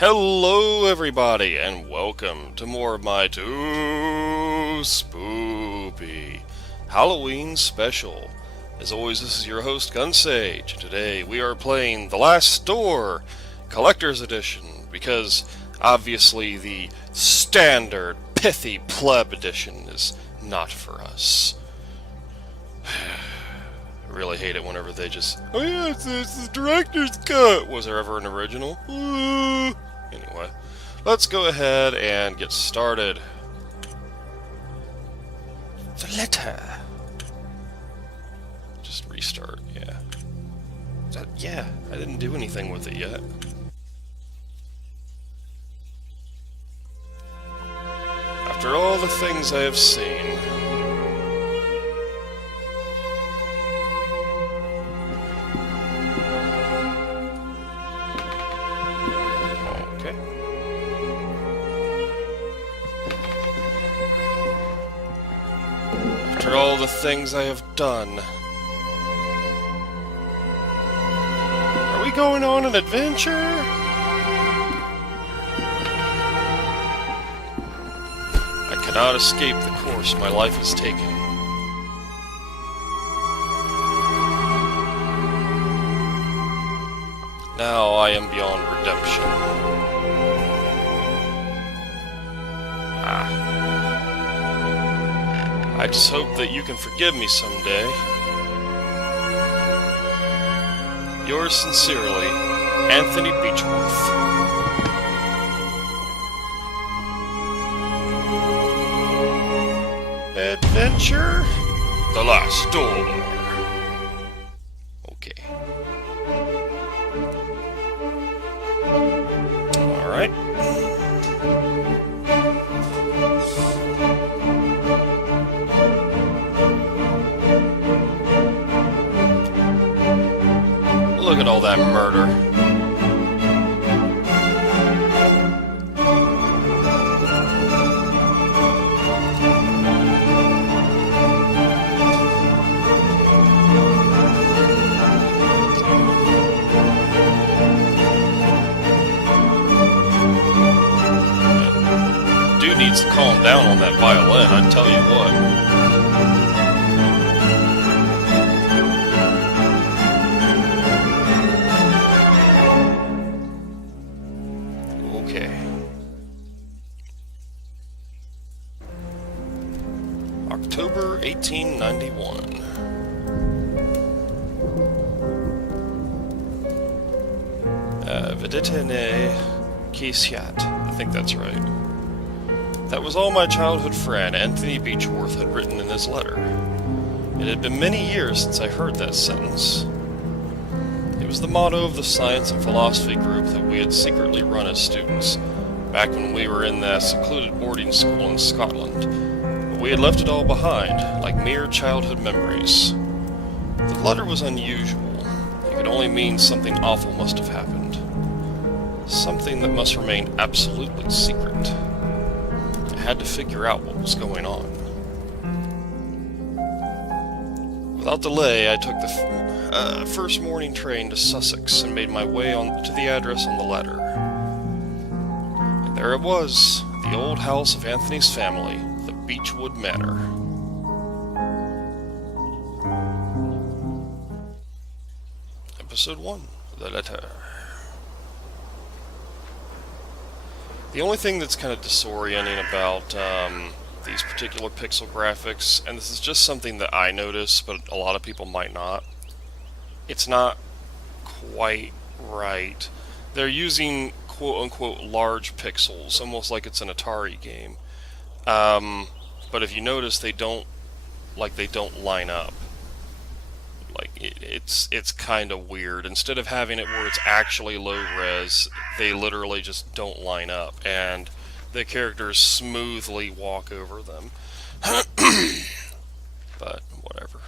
Hello everybody, and welcome to more of my 2spoopy Halloween special. As always, this is your host Gunsage, and today we are playing The Last Store Collector's Edition, because obviously the standard pithy pleb edition is not for us. I really hate it whenever they just, oh yeah, it's the director's cut. Was there ever an original? Anyway, let's go ahead and get started. The letter. Just restart, yeah. Yeah, I didn't do anything with it yet. After all the things I have seen, after all the things I have done. Are we going on an adventure? I cannot escape the course my life has taken. Now I am beyond redemption. I just hope that you can forgive me someday. Yours sincerely, Anthony Beechworth. Adventure? The Last Door. Okay. Alright. Look at all that murder. Dude needs to calm down on that violin, I tell you what. October 1891. Vedete ne Kisiat. I think that's right. That was all my childhood friend Anthony Beechworth had written in his letter. It had been many years since I heard that sentence. It was the motto of the science and philosophy group that we had secretly run as students, back when we were in that secluded boarding school in Scotland. We had left it all behind, like mere childhood memories. The letter was unusual. It could only mean something awful must have happened. Something that must remain absolutely secret. I had to figure out what was going on. Without delay, I took the first morning train to Sussex and made my way to the address on the letter. And there it was, the old house of Anthony's family, Beechwood Manor. Episode 1, The Letter. The only thing that's kind of disorienting about these particular pixel graphics, and this is just something that I notice, but a lot of people might not, it's not quite right. They're using quote-unquote large pixels, almost like it's an Atari game. But if you notice, they don't line up. Like it's kind of weird. Instead of having it where it's actually low res, they literally just don't line up, and the characters smoothly walk over them. But whatever.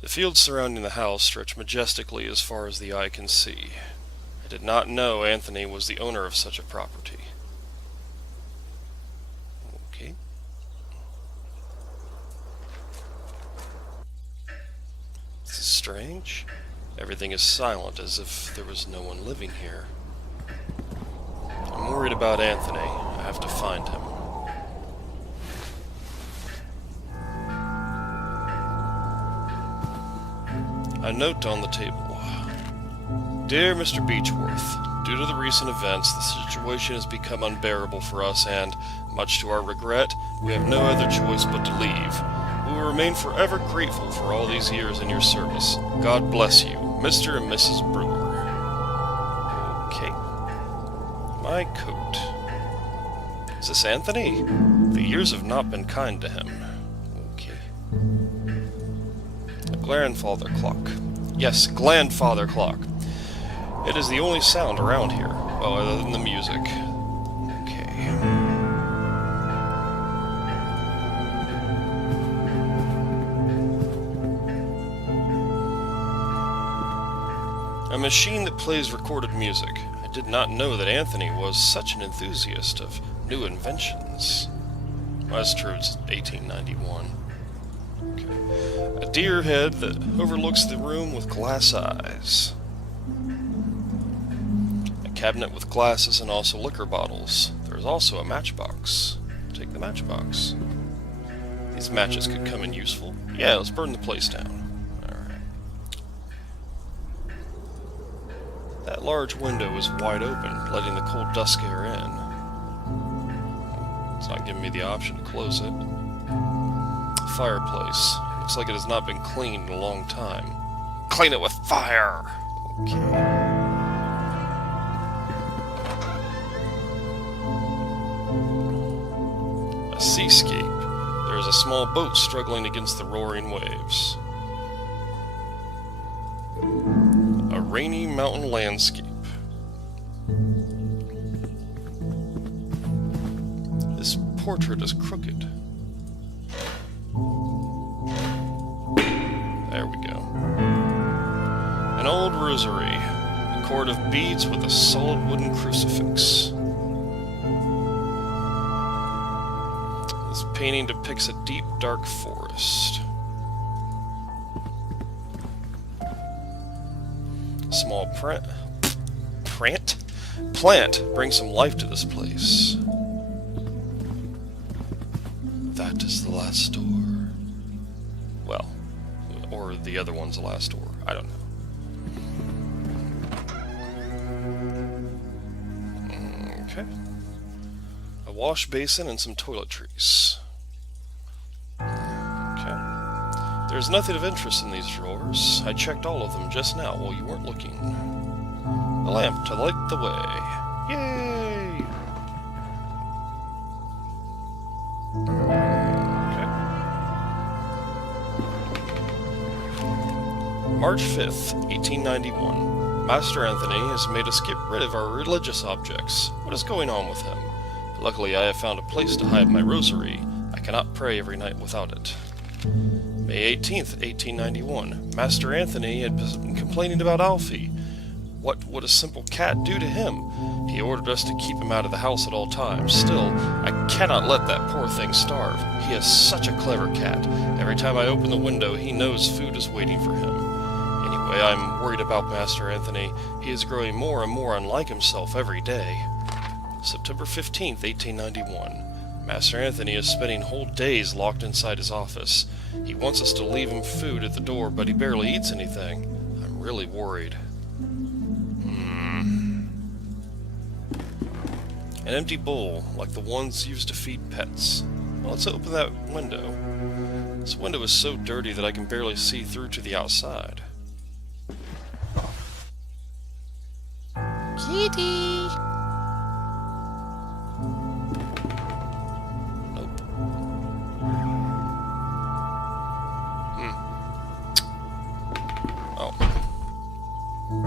The fields surrounding the house stretch majestically as far as the eye can see. I did not know Anthony was the owner of such a property. Okay. This is strange. Everything is silent, as if there was no one living here. worried about Anthony. I have to find him. A note on the table. Dear Mr. Beechworth, due to the recent events, the situation has become unbearable for us and, much to our regret, we have no other choice but to leave. We will remain forever grateful for all these years in your service. God bless you, Mr. and Mrs. Brewer. Okay. My coat. Is this Anthony? The years have not been kind to him. Okay. A grandfather clock. Yes, grandfather clock. It is the only sound around here, well, other than the music. Okay. A machine that plays recorded music. I did not know that Anthony was such an enthusiast of new inventions. Well, that's true, it's 1891. Okay. A deer head that overlooks the room with glass eyes. Cabinet with glasses and also liquor bottles. There's also a matchbox. Take the matchbox. These matches could come in useful. Yeah, let's burn the place down. Alright. That large window is wide open, letting the cold dusk air in. It's not giving me the option to close it. Fireplace. Looks like it has not been cleaned in a long time. Clean it with fire! Okay. A seascape. There is a small boat struggling against the roaring waves. A rainy mountain landscape. This portrait is crooked. There we go. An old rosary. A cord of beads with a solid wooden crucifix. This painting depicts a deep, dark forest. A small plant brings some life to this place. That is the last door. Well, or the other one's the last door. I don't know. Okay. A wash basin and some toiletries. Okay. There's nothing of interest in these drawers. I checked all of them just now while you weren't looking. A lamp to light the way. Yay! Okay. March 5th, 1891. Master Anthony has made us get rid of our religious objects. What is going on with him? Luckily, I have found a place to hide my rosary. I cannot pray every night without it. May 18th, 1891. Master Anthony had been complaining about Alfie. What would a simple cat do to him? He ordered us to keep him out of the house at all times. Still, I cannot let that poor thing starve. He is such a clever cat. Every time I open the window, he knows food is waiting for him. Anyway, I'm worried about Master Anthony. He is growing more and more unlike himself every day. September 15th, 1891. Master Anthony is spending whole days locked inside his office. He wants us to leave him food at the door, but he barely eats anything. I'm really worried. An empty bowl, like the ones used to feed pets. Well, let's open that window. This window is so dirty that I can barely see through to the outside. Kitty!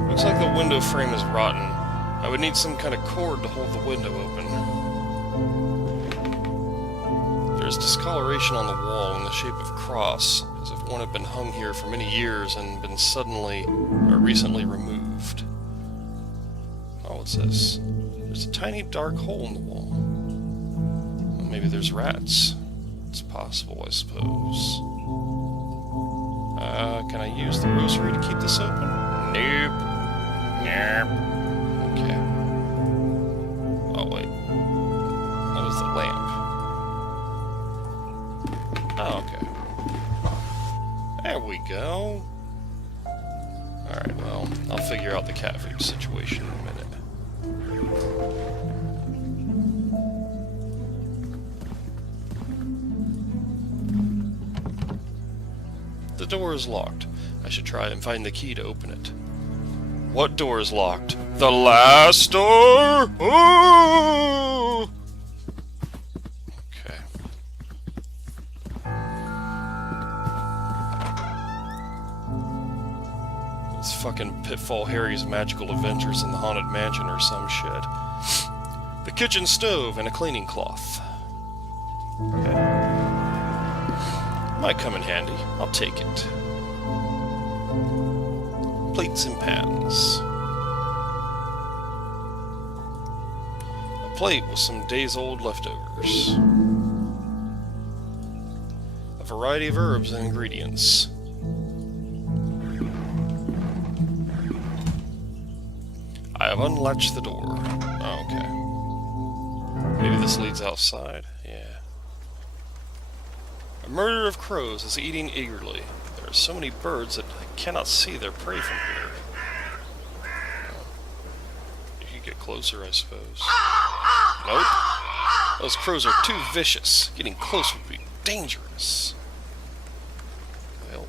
Looks like the window frame is rotten. I would need some kind of cord to hold the window open. There's discoloration on the wall in the shape of a cross, as if one had been hung here for many years and been suddenly or recently removed. Oh, what's this? There's a tiny dark hole in the wall. Well, maybe there's rats. It's possible, I suppose. Can I use the rosary to keep this open? Nope. Nope. Okay. Oh, wait. go. Alright, well, I'll figure out the cat food situation in a minute. The door is locked. I should try and find the key to open it. What door is locked? The last door? Ooh! Okay. It's fucking Pitfall Harry's Magical Adventures in the Haunted Mansion or some shit. The kitchen stove and a cleaning cloth. Okay. Might come in handy. I'll take it. Plates and pans. A plate with some days-old leftovers. A variety of herbs and ingredients. I have unlatched the door. Oh, okay. Maybe this leads outside? Yeah. A murder of crows is eating eagerly. There are so many birds that I cannot see their prey from here. You can get closer, I suppose. Nope. Those crows are too vicious. Getting close would be dangerous. Well,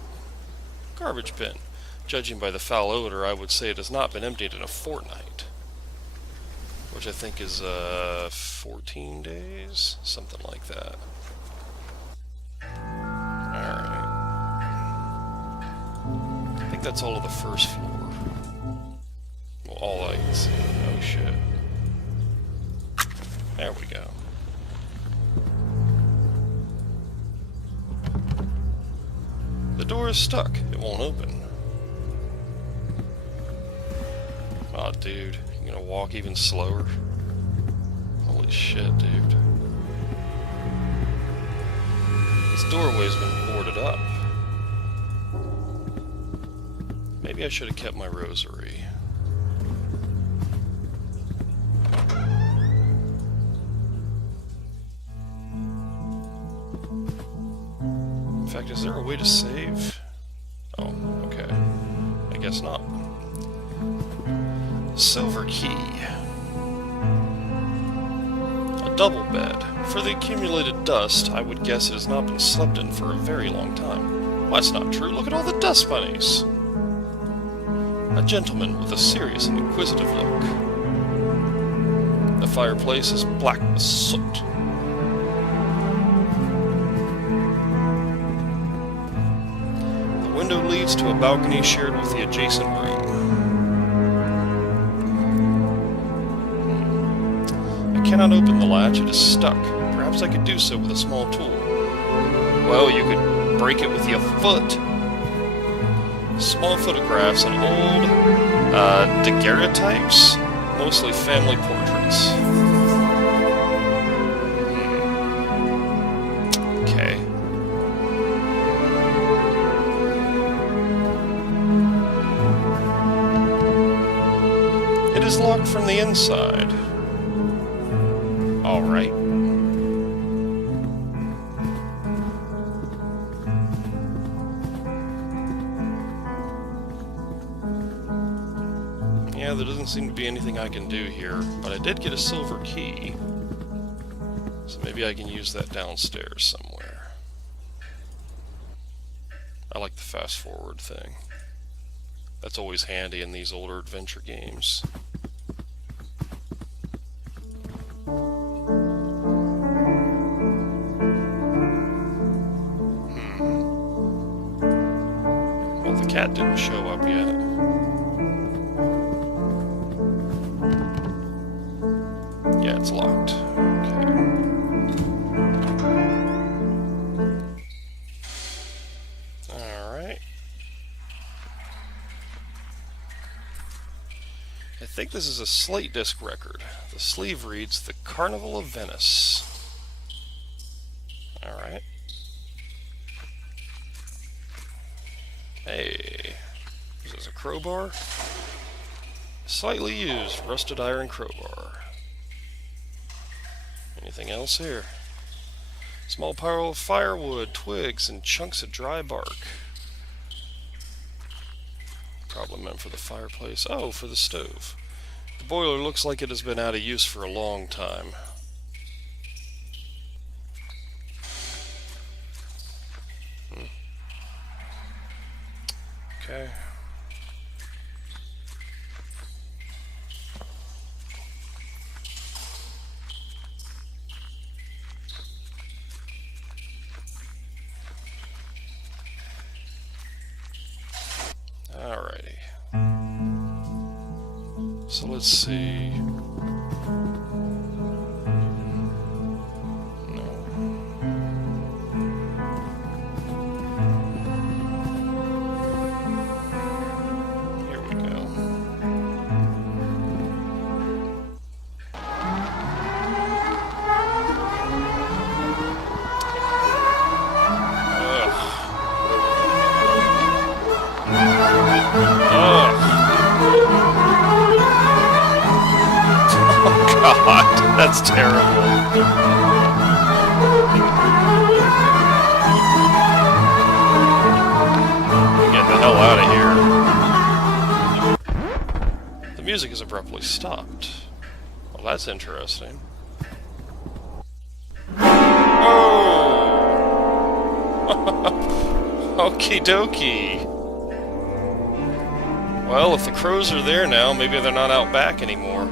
garbage bin. Judging by the foul odor, I would say it has not been emptied in a fortnight. Which I think is, 14 days? Something like that. Alright. I think that's all of the first floor. Well, all I can see. Oh shit. There we go. The door is stuck. It won't open. Aw, dude. You gonna walk even slower? Holy shit, dude. This doorway's been boarded up. Maybe I should have kept my rosary. In fact, is there a way to save? Oh, okay. I guess not. Silver key. A double bed. For the accumulated dust, I would guess it has not been slept in for a very long time. Well, that's not true. Look at all the dust bunnies. A gentleman with a serious and inquisitive look. The fireplace is black with soot. The window leads to a balcony shared with the adjacent room. I cannot open the latch, it is stuck. Perhaps I could do so with a small tool. Well, you could break it with your foot. Small photographs and old, daguerreotypes, mostly family portraits. Okay. It is locked from the inside. Alright. Yeah, there doesn't seem to be anything I can do here, but I did get a silver key. So maybe I can use that downstairs somewhere. I like the fast forward thing. That's always handy in these older adventure games. Well, the cat didn't show up yet. Yeah, it's locked. Okay. Alright. I think this is a slate disc record. The sleeve reads The Carnival of Venice. Alright. Hey. Is this a crowbar? Slightly used rusted iron crowbar. Anything else here? Small pile of firewood, twigs, and chunks of dry bark. Probably meant for the fireplace. Oh, for the stove. The boiler looks like it has been out of use for a long time. Okay. Alrighty. So let's see. God, that's terrible. Get the hell out of here. The music is abruptly stopped. Well, that's interesting. Oh! Okie dokie. Well, if the crows are there now, maybe they're not out back anymore.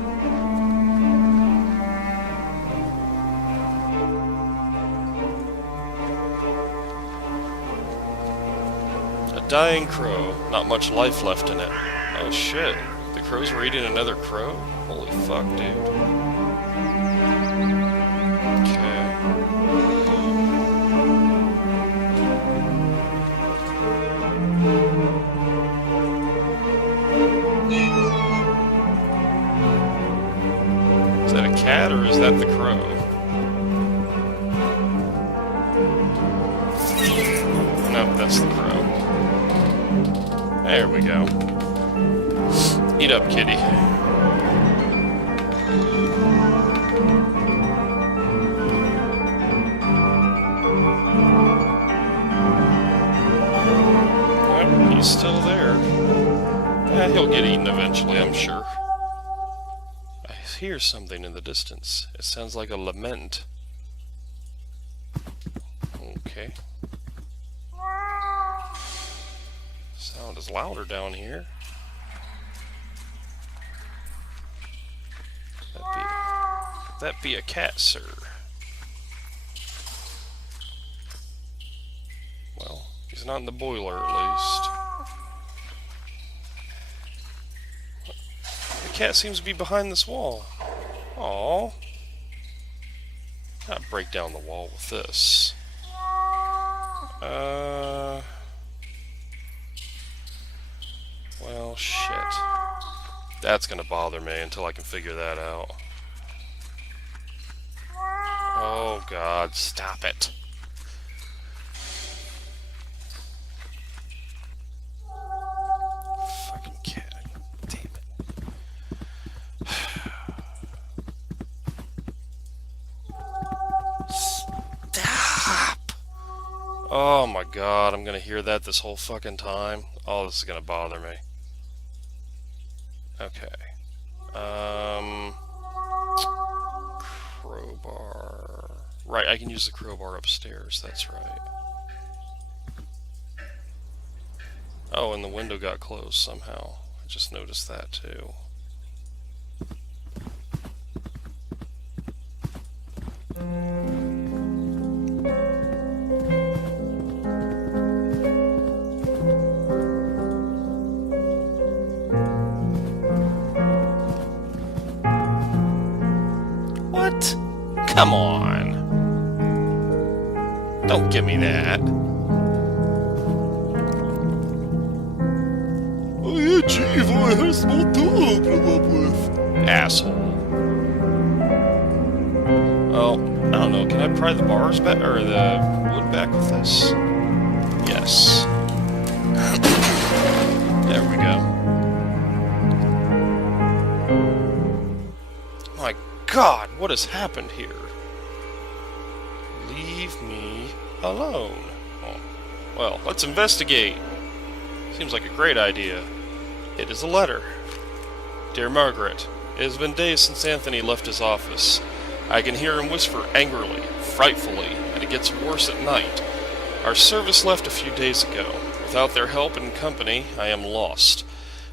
A dying crow. Not much life left in it. Oh shit. The crows were eating another crow? Holy fuck, dude. Okay. Is that a cat or is that the crow? No, that's the crow. There we go. Eat up, kitty. Yep, he's still there. He'll get eaten eventually, I'm sure. I hear something in the distance. It sounds like a lament. Okay. Sound is louder down here. That be a cat, sir. Well, he's not in the boiler, at least. The cat seems to be behind this wall. Aww. Not break down the wall with this. Well, shit. That's gonna bother me until I can figure that out. Oh God, stop it. Fucking cat. Damn it. Stop! Oh my God, I'm gonna hear that this whole fucking time. Oh, this is gonna bother me. Okay. Crowbar. Right, I can use the crowbar upstairs, that's right. Oh, and the window got closed somehow. I just noticed that too. What? Come on. Don't give me that. Oh yeah, Chief, I had a small tool to open him up with. Asshole. Oh, I don't know, can I pry the bars back, or the wood back with this? Yes. There we go. My God, what has happened here? Leave me alone. Oh, well, let's investigate. Seems like a great idea. It is a letter. Dear Margaret, it has been days since Anthony left his office. I can hear him whisper angrily, frightfully, and it gets worse at night. Our service left a few days ago. Without their help and company, I am lost.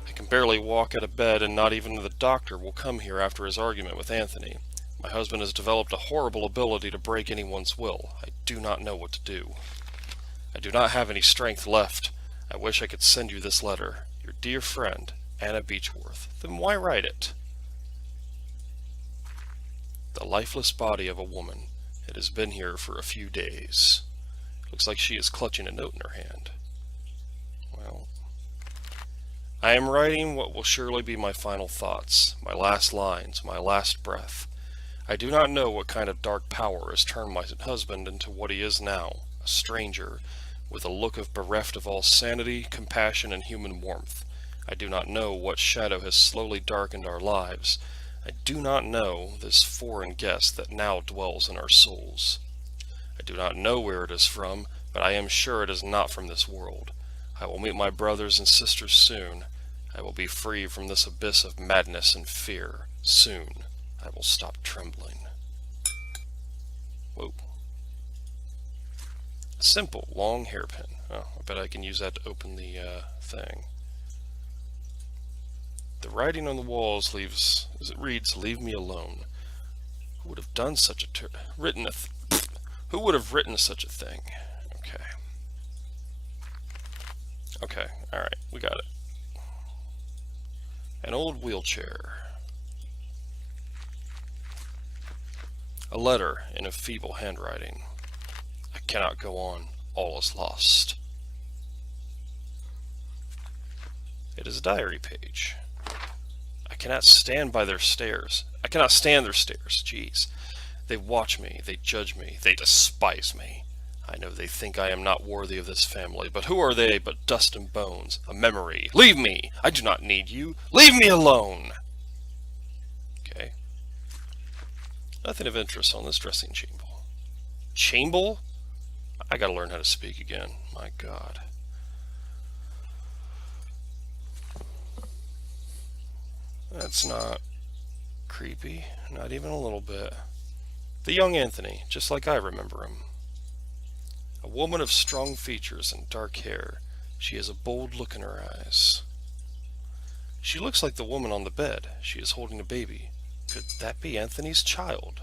I can barely walk out of bed, and not even the doctor will come here after his argument with Anthony. My husband has developed a horrible ability to break anyone's will. I do not know what to do. I do not have any strength left. I wish I could send you this letter. Your dear friend, Anna Beechworth. Then why write it? The lifeless body of a woman. It has been here for a few days. Looks like she is clutching a note in her hand. Well, I am writing what will surely be my final thoughts, my last lines, my last breath. I do not know what kind of dark power has turned my husband into what he is now, a stranger, with a look of bereft of all sanity, compassion, and human warmth. I do not know what shadow has slowly darkened our lives. I do not know this foreign guest that now dwells in our souls. I do not know where it is from, but I am sure it is not from this world. I will meet my brothers and sisters soon. I will be free from this abyss of madness and fear. Soon. I will stop trembling. Whoa. A simple, long hairpin. Oh, I bet I can use that to open the thing. The writing on the walls leaves, as it reads, "Leave me alone." Who would have done such a who would have written such a thing? Okay. Okay, alright, we got it. An old wheelchair. A letter in a feeble handwriting. I cannot go on. All is lost. It is a diary page. I cannot stand by their stairs. I cannot stand their stares. Jeez. They watch me. They judge me. They despise me. I know they think I am not worthy of this family, but who are they but dust and bones, a memory? Leave me! I do not need you. Leave me alone! Okay. Nothing of interest on this dressing chamber. Chamber? I gotta learn how to speak again. My God. That's not creepy. Not even a little bit. The young Anthony, just like I remember him. A woman of strong features and dark hair. She has a bold look in her eyes. She looks like the woman on the bed. She is holding a baby. Could that be Anthony's child?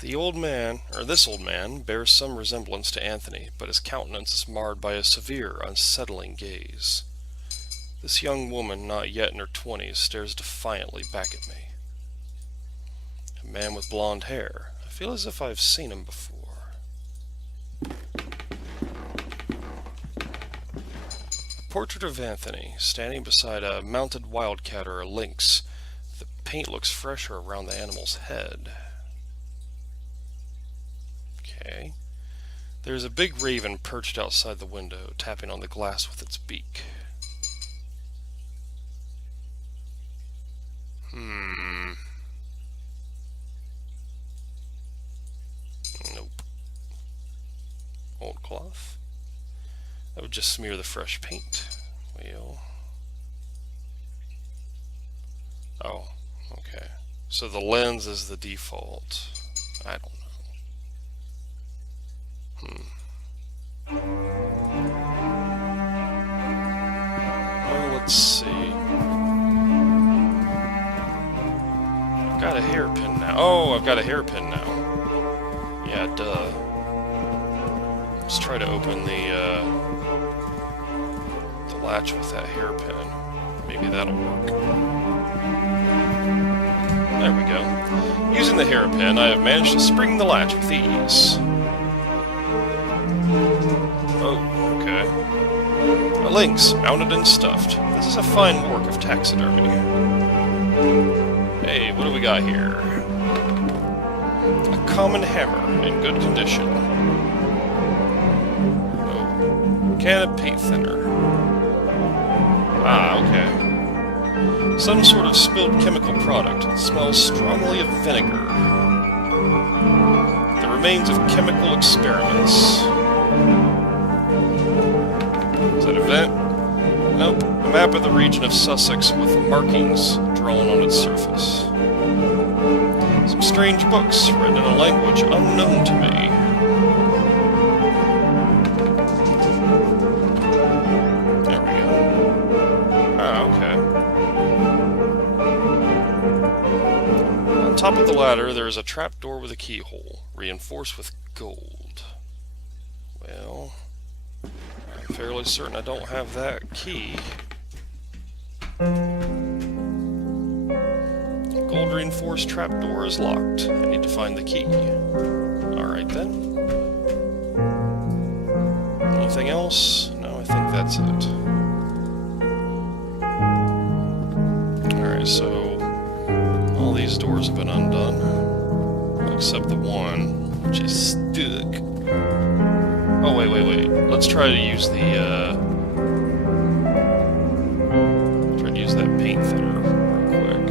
The old man, or this old man, bears some resemblance to Anthony, but his countenance is marred by a severe, unsettling gaze. This young woman, not yet in her 20s, stares defiantly back at me. A man with blonde hair. I feel as if I've seen him before. A portrait of Anthony, standing beside a mounted wildcat or a lynx. The paint looks fresher around the animal's head. Okay. There's a big raven perched outside the window, tapping on the glass with its beak. Nope. Old cloth. That would just smear the fresh paint. Well. Oh, okay. So the lens is the default. I don't know. Well, let's see. I've got a hairpin now. Oh, I've got a hairpin now. Yeah, duh. Let's try to open the latch with that hairpin. Maybe that'll work. There we go. Using the hairpin, I have managed to spring the latch with ease. Oh, okay. A lynx, mounted and stuffed. This is a fine work of taxidermy. Hey, what do we got here? A common hammer in good condition. Oh, can of paint thinner. Ah, okay. Some sort of spilled chemical product. It smells strongly of vinegar. The remains of chemical experiments. Is that a vent? Nope, a map of the region of Sussex with markings drawn on its surface. Some strange books written in a language unknown to me. There we go. Ah, okay. On top of the ladder, there is a trapdoor with a keyhole, reinforced with gold. Well, I'm fairly certain I don't have that key. Gold reinforced trapdoor is locked. I need to find the key. Alright then. Anything else? No, I think that's it. Alright, so all these doors have been undone. Except the one, which is stuck. Oh, wait. Let's try to use the, try to use that paint thinner real quick.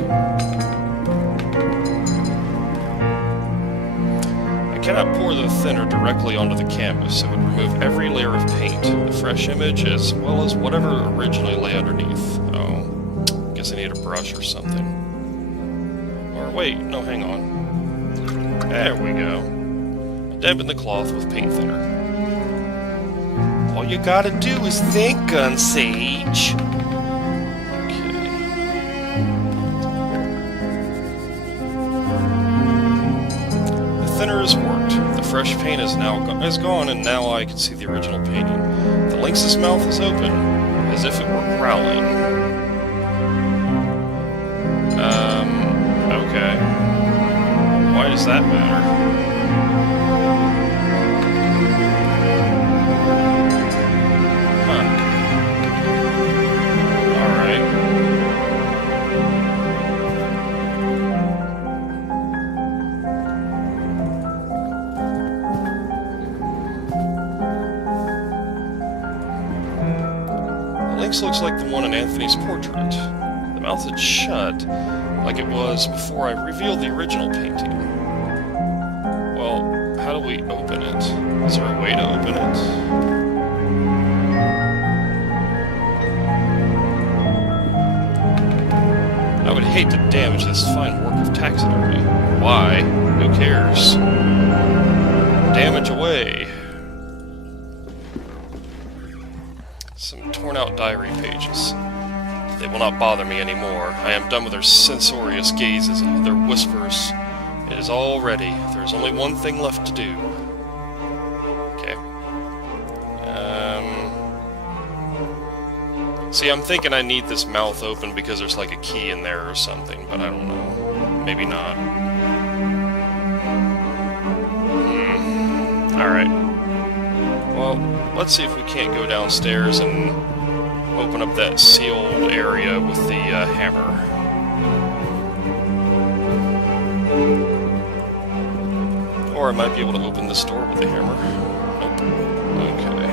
I cannot pour the thinner directly onto the canvas. It would remove every layer of paint, the fresh image, as well as whatever originally lay underneath. Oh, guess I need a brush or something. Or wait, no, hang on. There we go. Dampen the cloth with paint thinner. All you gotta do is think, Unsage. Okay. The thinner has worked. The fresh paint is gone, and now I can see the original painting. The lynx's mouth is open, as if it were growling. Okay. Why does that matter? Looks like the one in Anthony's portrait. The mouth is shut, like it was before I revealed the original painting. Well, how do we open it? Is there a way to open it? I would hate to damage this fine work of taxidermy. Why? Who cares? Damage away. Some torn-out diary pages. They will not bother me anymore. I am done with their censorious gazes and their whispers. It is all ready. There is only one thing left to do. Okay. See, I'm thinking I need this mouth open because there's like a key in there or something, but I don't know. Maybe not. Alright. Well, let's see if we can't go downstairs and open up that sealed area with the hammer. Or I might be able to open this door with the hammer. Nope. Okay.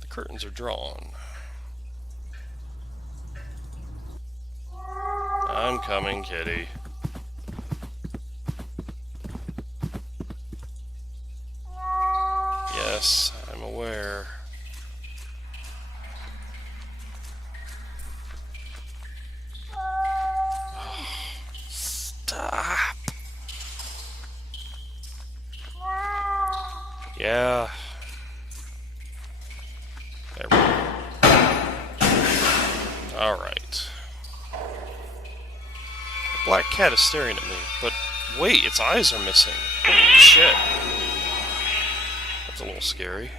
The curtains are drawn. I'm coming, kitty. Yes, I'm aware. Oh, stop. Yeah. There we go. Alright. The black cat is staring at me, but wait, its eyes are missing. Holy shit. That's a little scary.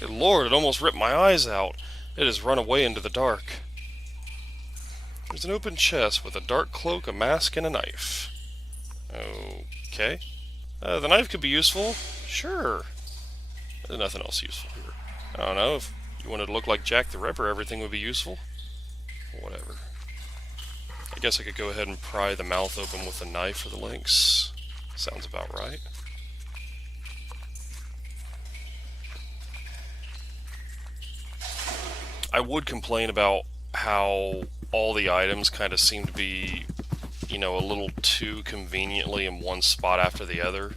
Good lord, it almost ripped my eyes out. It has run away into the dark. There's an open chest with a dark cloak, a mask, and a knife. Okay. The knife could be useful. Sure. There's nothing else useful here. I don't know, if you wanted to look like Jack the Ripper, everything would be useful. Whatever. I guess I could go ahead and pry the mouth open with a knife for the lynx. Sounds about right. I would complain about how all the items kind of seem to be, you know, a little too conveniently in one spot after the other.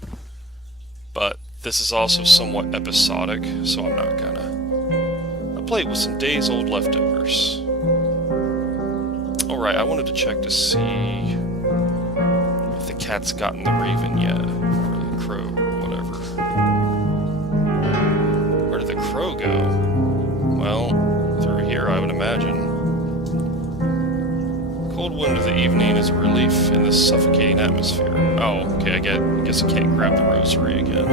but this is also somewhat episodic, so I'm not gonna. A plate with some days-old leftovers. Alright, I wanted to check to see if the cat's gotten the raven yet, or the crow, or whatever. Where did the crow go? Well, through here, I would imagine. Cold wind of the evening is a relief in this suffocating atmosphere. Oh, okay, I guess I can't grab the rosary again.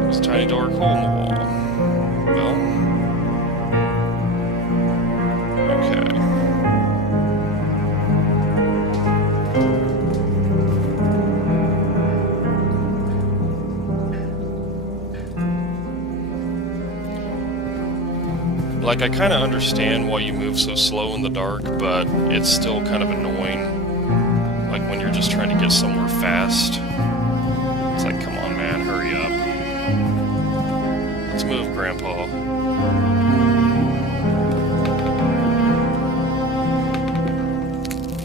There's a tiny dark hole in the wall. Well... okay. Like, I kind of understand why you move so slow in the dark, but it's still kind of annoying. Like, when you're just trying to get somewhere fast. It's like, come on, man, hurry up. Let's move, Grandpa.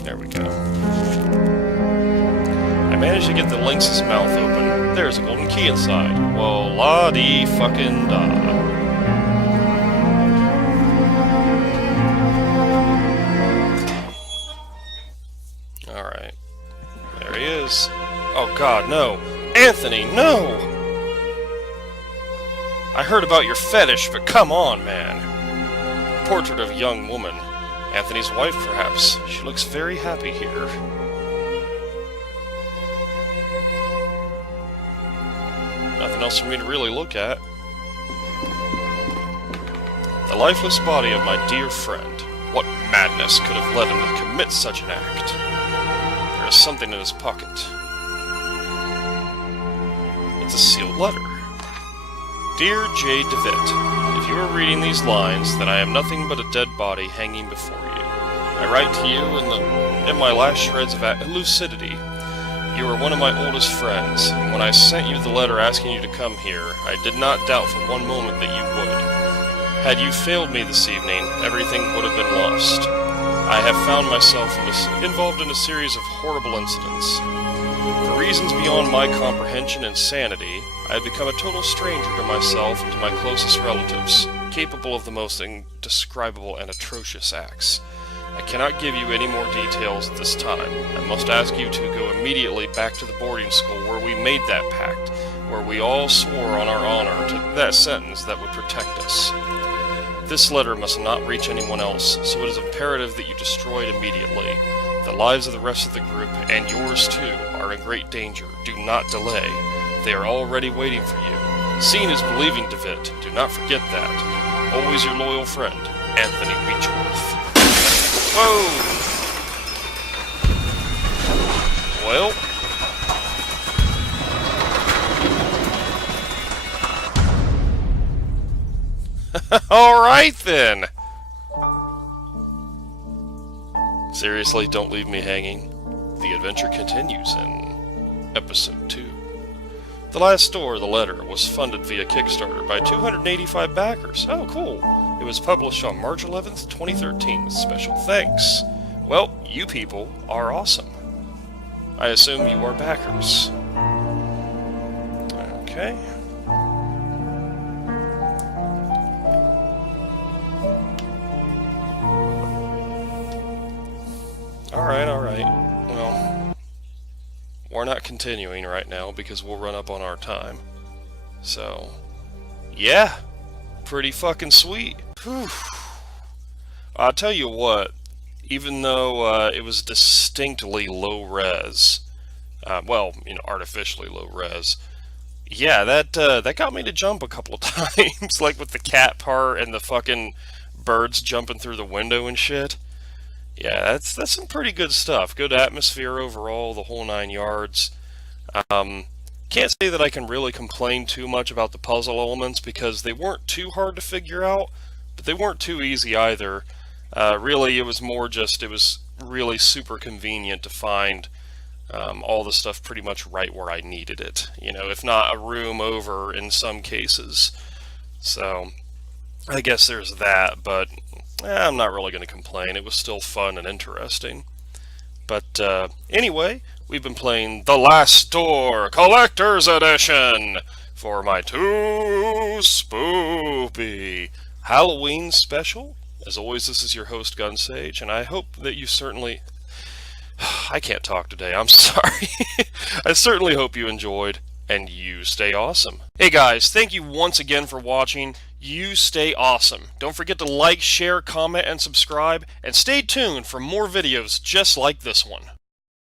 There we go. I managed to get the lynx's mouth open. There's a golden key inside. Well, la-dee-fucking-da. Alright. There he is. Oh god, no! Anthony, no! I heard about your fetish, but come on, man. Portrait of a young woman. Anthony's wife, perhaps. She looks very happy here. Nothing else for me to really look at. The lifeless body of my dear friend. What madness could have led him to commit such an act? There is something in his pocket. It's a sealed letter. Dear J. DeVitt, if you are reading these lines, then I am nothing but a dead body hanging before you. I write to you in my last shreds of lucidity. You are one of my oldest friends, and when I sent you the letter asking you to come here, I did not doubt for one moment that you would. Had you failed me this evening, everything would have been lost. I have found myself involved in a series of horrible incidents. For reasons beyond my comprehension and sanity, I have become a total stranger to myself and to my closest relatives, capable of the most indescribable and atrocious acts. I cannot give you any more details at this time. I must ask you to go immediately back to the boarding school where we made that pact, where we all swore on our honor to that sentence that would protect us. This letter must not reach anyone else, so it is imperative that you destroy it immediately. The lives of the rest of the group, and yours too, are in great danger. Do not delay. They are already waiting for you. Seeing is believing, DeVitt. Do not forget that. Always your loyal friend, Anthony Beechworth. Whoa! Well... alright then! Seriously, don't leave me hanging. The adventure continues in Episode 2. The last store, the letter, was funded via Kickstarter by 285 backers. Oh, cool. It was published on March 11th, 2013. Special thanks. Well, you people are awesome. I assume you are backers. Okay. Alright. Well, we're not continuing right now because we'll run up on our time. So, yeah, pretty fucking sweet. Whew. I'll tell you what, even though it was distinctly low res, well, you know, artificially low res, yeah, that got me to jump a couple of times, like with the cat part and the fucking birds jumping through the window and shit. Yeah, that's some pretty good stuff. Good atmosphere overall, the whole 9 yards. Can't say that I can really complain too much about the puzzle elements because they weren't too hard to figure out, but they weren't too easy either. Really, it was more just, it was really super convenient to find all the stuff pretty much right where I needed it. You know, if not a room over in some cases. So, I guess there's that, but I'm not really going to complain. It was still fun and interesting. But anyway, we've been playing The Last Door Collector's Edition for my 2spoopy Halloween special. As always, this is your host, Gunsage, and I hope that you certainly... I can't talk today, I'm sorry. I certainly hope you enjoyed, and you stay awesome. Hey guys, thank you once again for watching. You stay awesome. Don't forget to like, share, comment, and subscribe, and stay tuned for more videos just like this one.